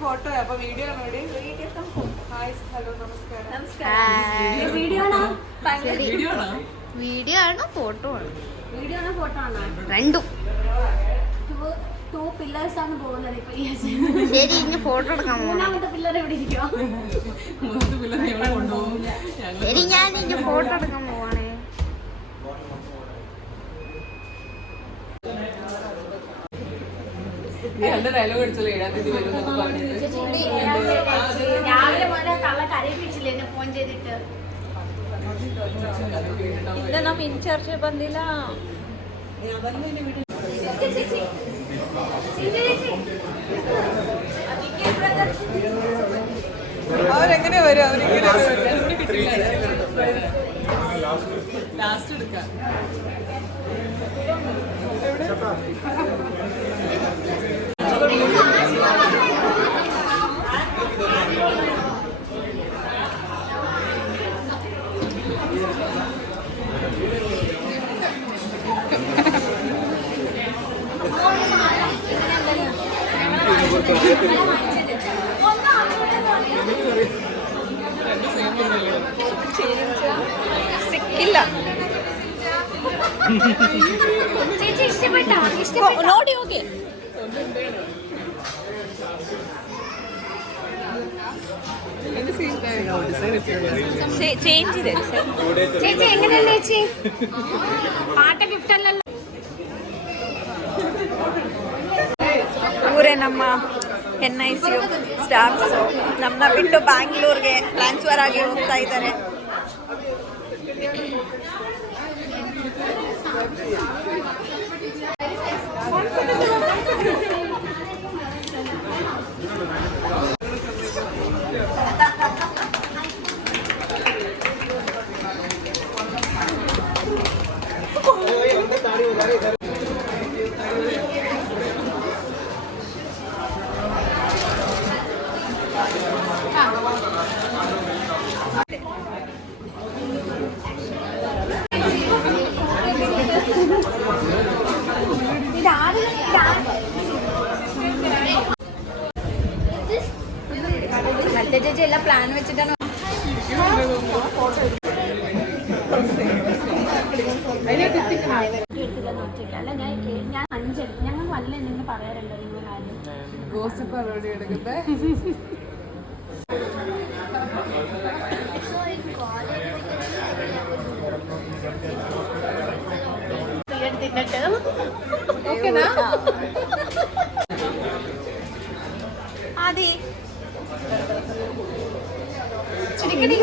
Photo അപ്പൊ video hello നമസ്കാരം. Video ആണോ ഫോട്ടോ ആണോ? വീഡിയോ ആണോ ഫോട്ടോ ആണോ? രണ്ടും. ശരി, ഇനി ഫോട്ടോ എടുക്കാൻ ശരി, ഞാൻ ഇനി ഫോട്ടോ എടുക്കാൻ പോവാണേ. രാവിലെ മുതലേ കള്ള കരയിപ്പിച്ചില്ലേ എന്നെ ഫോൺ ചെയ്തിട്ട്. इतना इनचार्ज बंदिला അവരെങ്ങനെ വരും? അവരിങ്ങനെ ലാസ്റ്റ് എടുക്കാം. സിക്കില്ല ചേച്ചി ഇഷ്ടപ്പെട്ടോ? നോടി ഓക്കെ. ചേഞ്ച് ചെയ്ത് ചേച്ചി എങ്ങനെയല്ലേ ചേച്ചി? പാട്ട ഗിഫ്റ്റ് അല്ലല്ലോ. ಊರೇ ನಮ್ಮ NICU ಸ್ಟಾಫ್ಸು ನಮ್ಮನ್ನ ಬಿಟ್ಟು ಬ್ಯಾಂಗ್ಳೂರ್ಗೆ ಟ್ರಾನ್ಸ್ಫರ್ ಆಗಿ ಹೋಗ್ತಾ ಇದ್ದಾರೆ. മറ്റേ ചേച്ചി എല്ലാം പ്ലാൻ വെച്ചിട്ടാണ്. അല്ല ഞാൻ 5 എടുത്തു. ഞങ്ങൾ വല്ല എന്തെങ്കിലും പറയാറുണ്ടോ നിങ്ങൾ കാര്യം? അതെ ചിരിക്കണി